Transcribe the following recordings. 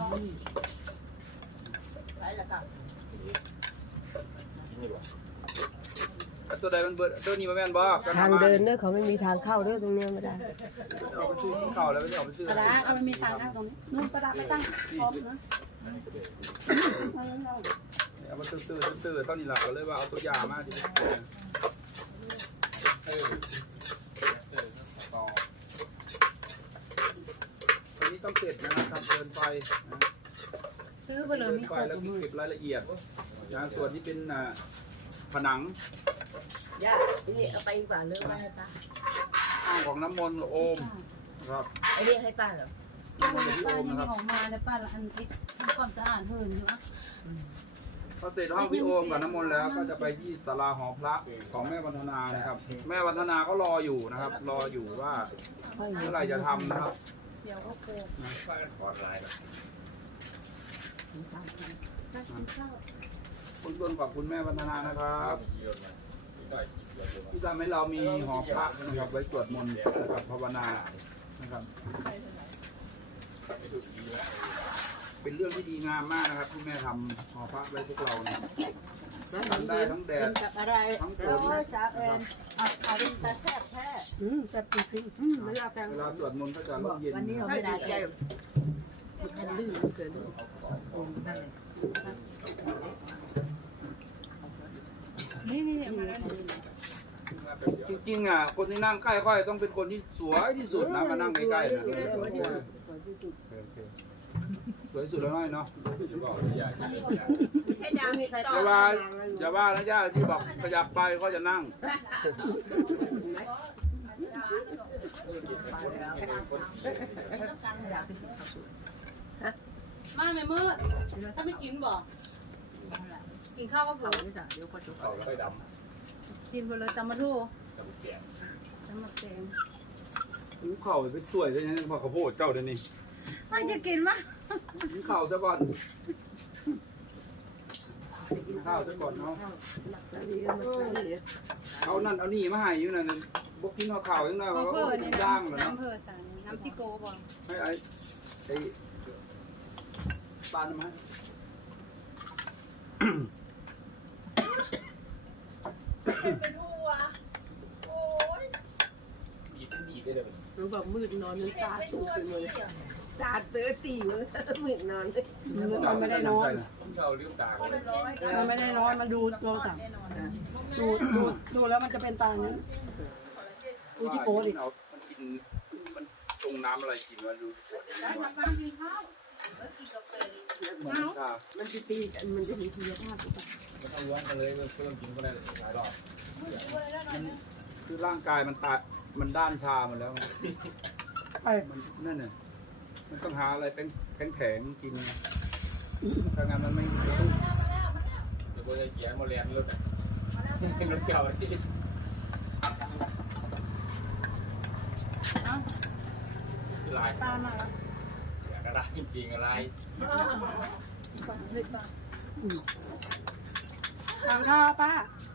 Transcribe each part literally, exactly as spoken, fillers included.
ไรละกันตัวใดมันเบิดตัวนี้มันแม่นบ่ทางเดินเด้อเขาไม่มีทางเข้าเด้อตรงนี้ไม่ได้เอาไปซื้อข้าวแล้วไม่เอาไปซื้อปลาเอามันมีทางเข้าตรงนี้นู่นปลาไม่ตั้งพร้อมนะเอามาตื้อตื้อตื้อตอนนี้หลักก็เลยว่าเอาตัวยามาดิเออต่ออันนี้ต้องเสร็จนะครับเดินไปซื้อไปเลยมีคไปนแล้วเก็บรายละเอียดนะส่วนที่เป็นผนังย่านี่เอาไปดีกว่าเลิกไว้ให้ป้าห้องของน้ำมนต์โอมครับไอ้นี่ให้ป้าเหรอป้ายังมีของมาในป้าอันที่ก่อนจะอ่านเพิ่นใช่ไหมพอเสร็จห้องพี่โอมกับน้ำมนต์แล้วก็จะไปที่ศาลาหอพระของแม่วันธนานะครับแม่วันธนาก็รออยู่นะครับรออยู่ว่าเมื่อไหร่จะทำนะครับเดี๋ยวก็โคกขอลายนะคุณต้นขอบคุณแม่วันธนานะครับที่ทำให้เรามีหอพระนะครับไว้สวดมนต์นะครับภาวนานะครับเป็นเรื่องที่ดีงามมากนะครับที่แม่ทำหอพระไว้พวกเรานะครับทำได้ทั้งแดดกับอะไรทั้งฝโอ้นยสาเอ็นเอาเอาดินแต่แซ่บแท้อืมแซ่บจริงๆอืมไม่อยากแต่งเวลาสวดมนต์ก็จะร่มเย็นวันนี้เราไม่ได้ใจมันลื่นเกินนี่นี่มาแล้วจริงๆอ่ะคนที่นั่งใกล้ค่อยต้องเป็นคนที่สวยที่สุดนะมานั่งใกล้ๆนะสวยสุดแล้วน้อยเนาะอย่าว่าอย่าว่านะย่าที่บอกขยับไปก็จะนั่งมาไม่มืดถ้าไม่กินบ่กินข้าวก็เผื่อเดี๋ยวก็จะเขาแล้วค่อยดำกินไปเลยจำมาทูจำมาแกงจำมาแกงหิวเข่าไปสวยเลยนะพอข้าวโพดเจ้าเดี๋ยวนี้ไม่จะกินมั้ยหิวเข่าซะก่อนกินข้าวซะก่อนเนาะเอานั่นเอานี่มาให้อยู่นั่นบกกินข้าวข่าวยังไงว่าโอ้ยย่างเหรอเนาะน้ำเผื่อสั่งน้ำที่โกบ่ให้ไอ้ไอ้ปานมาเป็นหัวโอ้ยดีดีได้เลยรู้แบบมืดนอนนึกตาตูไปเลยตาเตื้อตีเลยมืดนอนเลยมันไม่ได้นอนเราลืมตามันไม่ได้นอนมันดูโทรศัพท์ดูดูดูแล้วมันจะเป็นตานั้นดูที่โป๊ดิมันกินมันตรงน้ำอะไรกินมาดูมันจะตีมันจะมีทีละภาพถูกป่ะไม่ต้องล้วนกันเลยเริ่มกินก็ได้หลายรอบคือร่างกายมันตามันด้านชาหมดแล้วไอ้มันนั่นน่ะมันต้องหาอะไรเป็นแข็งๆกินถ้างั้นมันไม่เดี๋ยวก็จะเขียนมาเรียนรถรถเก่าที่ลายตามาแล้วอยากอะไรจริงอะไรทางข้าวป้า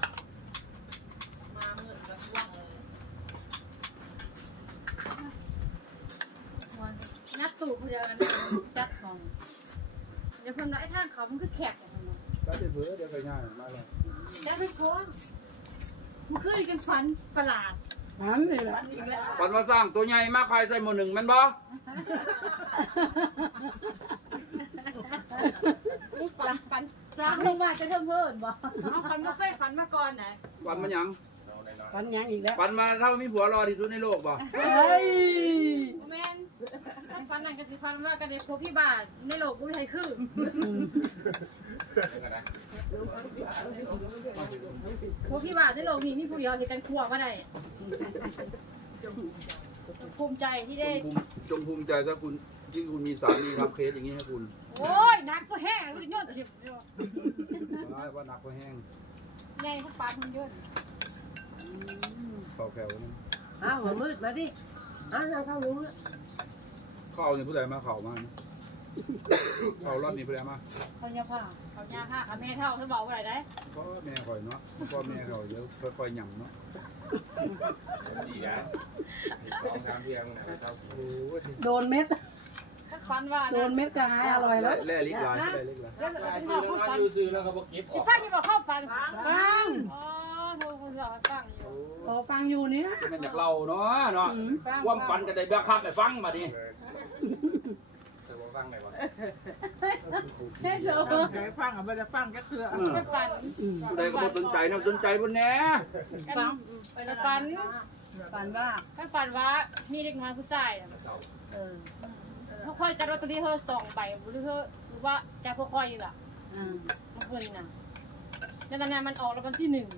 นักตู่ผู้เดียวกันจัดของเดี๋ยวเพิ่นว่าไอ้ทางเขามันคือแขกอย่างนั้นแล้วจะเผื่อเดี๋ยวไปง่ายมาเลยแล้วไม่พ้นมันคือกันฝันประหลาดฝันเลยละฝันว่าสร้างตัวใหญ่มากใครใส่หมวหนึ่งมันบ่ฝันฝันสร้างลงมาจะเพิ่มเพิ่มบ่เอาฝันไม่เคยฝันมาก่อนนะฝันมันยังฝันยังอีกแล้วฝันมาเท่ามีผัวรอที่สุดในโลกบ่เฮ้ยแม่นฝันนั่นก็สิฝันว่ากันในพวกพี่บาทในโลกบ่มีใครคือพวกพี่บาทในโลกนี้มีผู้เดียวที่กันคั่วมาได้ภูมิใจที่ได้จงภูมิใจซะคุณที่คุณมีสามีทำเคสอย่างนี้ให้คุณโอ้ยนักก็แห้งก็ยอดเดียวว่านักก็แห้งใหญ่พวกปลามันเยอะเข่าแขวนั่นอ้าวหัวมืดมาดิอ้าวเข้ารู้แล้วเข่าเนี่ยผู้ใดมาเข่ามาเข่ารอดนี่ผู้ใดมาเขาเนี่ยผ้าเขาเนี่ยผ้าเขาแม่เท่าเขาบอกว่าอะไรได้พ่อแม่ข่อยเนาะพ่อแม่ข่อยเยอะค่อยๆหยั่งเนาะดีนะสองสามเพียงนะเขาโอ้ยโดนเม็ดฟันว่าโดนเม็ดกระหายอร่อยแล้วแล่ลิกหลายแล่ลิกหลายแล้วตายพ่ชื่ออแล้วพูดงานฟันอยู่ซื้อแล้วก็บอกเก็บอที่อกฟังที่บอกเข้าฟันฟังอ๋อโทรคุณสอนฟังอยู่พอฟังอยู่เนี่ยจะเป็นจากเราเนาะเนาะว่ำปันกันได้เบี้ยคักได้ฟังมาดิแต่ว่าฟังไหนวะให้โซ่ฟังอ่ะไม่ได้ฟังก็คือไม่ฟันผู้ใดก็บ่สนใจนะสนใจบนแหน่ฟังไปฟันฝันว่าถ้าฟันว่ามีเด็กน้อยผู้ชายเออเขาค่อยจัดลอตเตอรี่เธอสองใบหรือเธอหรือว่าจะค่อยๆอยู่ล่ะอืมเมื่อคืนนี่นะแล้วตอนนั้นมันออกแล้ววันที่หนึ่ง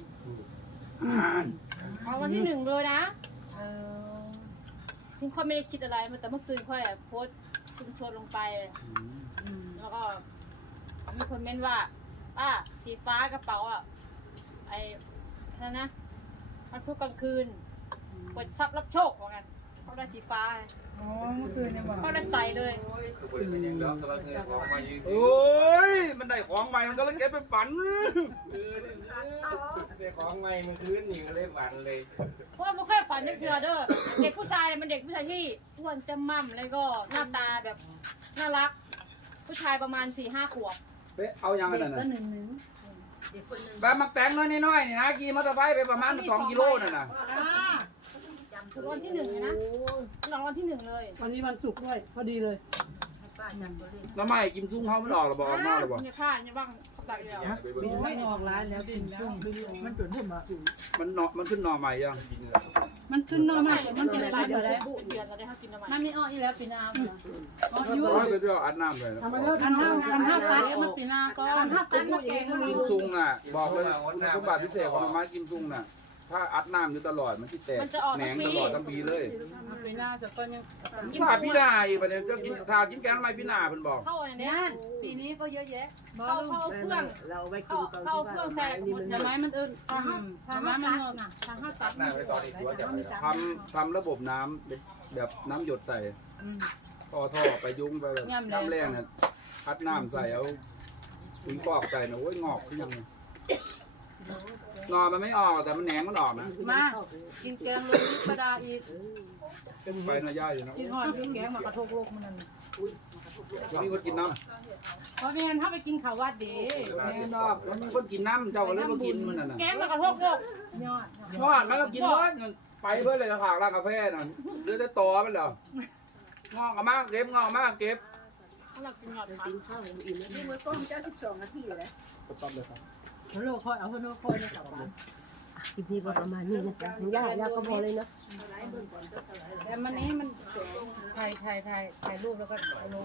ออกวันที่หนึ่งเลยนะเออถึงค่อยไม่ได้คิดอะไรมันแต่เมื่อคืนค่อยโพสต์ชุมชนลงไปอืมแล้วก็มีคนเม้นว่าป้าสีฟ้ากระเป๋าอ่ะไอ้นั่นนะมันพูดกลางคืนเปิดซับรับโชคว่างั้นเขาได้สีฟ้าอ๋อเมื่อคืนเนี่ยบอกเขาได้ใส่เลยคือเป็นอย่างเดียวแต่ว่าคือของมายืนโอ้ยมันได้ของใหม่มันก็เลยเก็บไปฝันคือเด็กของใหม่เมื่อคืนนี่ก็เลยหวานเลยเพราะว่าไม่เคยฝันจะเชื่อเด้อเด็กผู้ชายเนี่ยมันเด็กผู้ชายที่อ้วนเต็มมั่มแล้วก็หน้าตาแบบน่ารัก ผู้ชายประมาณสี่ห้าขวบไปเอายังไงเด็กนั่นก็น่ะหนึ่งหนึ่งแบบมักแตงน้อยน้อยๆนี่นะขี่มอเตอร์ไซค์ไปประมาณสองกิโลนั่นน่ะคือวันที่หนึ่งเลยนะรางวัลที่หนึ่งเลยวันนี้วันศุกร์ด้วยพอดีเลยแล้วไม่กิมซุ้งเขามันออกหรือบอกออกมาหรือบอกเนี่ยผ้าเนี่ยบ้างแบบเดียวบินไม่ออกร้านแล้วบินแล้วมันจุดทุ่มอ่ะมันหนอมันขึ้นหนอใหม่ยังมันขึ้นนอใหม่มันเป็นอะไรเดืเดี๋อยวได้เป็นเดือนเราได้ห้ากินทำไมมันมีอ้ออีแล้วปีนาอ๋อถ้าอยู่ร้อยไปเที่ยวอัดน้ำเลยนะอันห้าอันห้าตัดมันปีนาก็อันห้าตัดมาแกงมันกิมซุ้งอ่ะบอกเลยคุณสมบัติพิเศษของไม้กิมซุ้งน่ะถ้าอัดน้ำอยู่ตลอดมันที่แตกแหนงตลอดทั้งปีเลยปีนาจะก็ยังถ้าพี่นาอีกประเดี๋ยวจะกินถ้ากินแกงทำไมพี่นาเพิ่นบอกเข้าอันนี้นั่นปีนี้ก็เยอะแยะเข้าเข้าเครื่องเราไปกิเข้านตอนเข้าเครื่องแซ่หมดทำไมมันอื่นทำไมทำไมมันงอกน่ะทำห้าตัดหน้าไปตอนอีกตัวจะไปทำทำระบบน้ำแบบน้ำหยดใส่ท่อท่อไปยุ้งไปแบบน้ำแรงน่ะพัดน้ำใส่เอาถุงฟอกใส่นะโอ้ยงอกขึ้นยังงอมันไม่ออกแต่มันแหนงมันออกนะมากินแกงลงกระดาอีกไปน่าย่าอยู่นะกินหอดกินแกงมากระทกโลกมันนั่นวันนี้คนกินน้เพราะแม่นถ้าไปกินข้าววัดเด้ำแน่นอนวันนี้คนกินน้ำเจ้าก็เลยมากินมันน่ะนะแก้มแล้วก็โรคโรคยอดยอดมันก็กินเพิ่นไปเพื่อเลยกระถางร้านกาแฟน่ะเดือดได้ต่อมันเหรองอกมากเก็บงอกมากเก็บเรากินหยอดมันนี่มือก้มเจ้าสิบสองนาทีเลยต้มเลยครับโลคอยเอาโลคอยในกลับบ้านคลิปนี้ก็ประมาณนี้นะคะย่าย่าก็พอเลยเนาะแต่มันนี้มันถ่ายถ่ายถ่ายถ่ายรูปแล้วก็เอาลง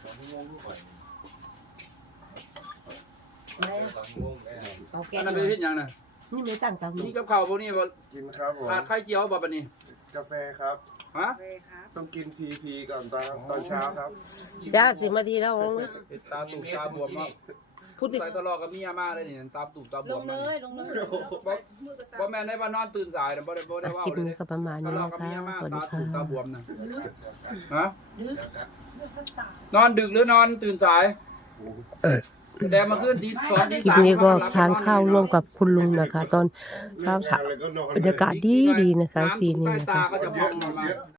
เอาแกอังนนั้นเป็นที่ยังน่ะนี่ไม่ตั้งตามนี่กับข้าวพวกนี้บ่กินครับผมขาดไข่เจียวบ่บัดนี้กาแฟครับฮะต้องกินทีพีก่อนตอนตอนเช้าครับย่าสิบนาทีแล้วลงตาตูบตาบวมเนาะพูดดิใส่ตลอดกับเมียมาเลยนี่ตาตูบตาบลวมงเลยลงเลยบ่บ่แม่นได้ว่านอนตื่นสายน่ะบ่ได้บ่ได้ว่าคลิปเลยนี้ก็ประมาณตนี้ลอดนะกับคะเมียมาสวัสดีตาค่ะตูบตาบวมน่ะฮะนอนดึกหรือนอนตื่นสายแต่มาขึ้นตีสองตีคลิปสามนี้ก็ทานข้าวร่วมกับคุณลุงนะคะ ตอนเช้าอะไรก็นอนบรรยากาศดีดีๆนะคะทีนี้ำนะตาคะก็จะพองมา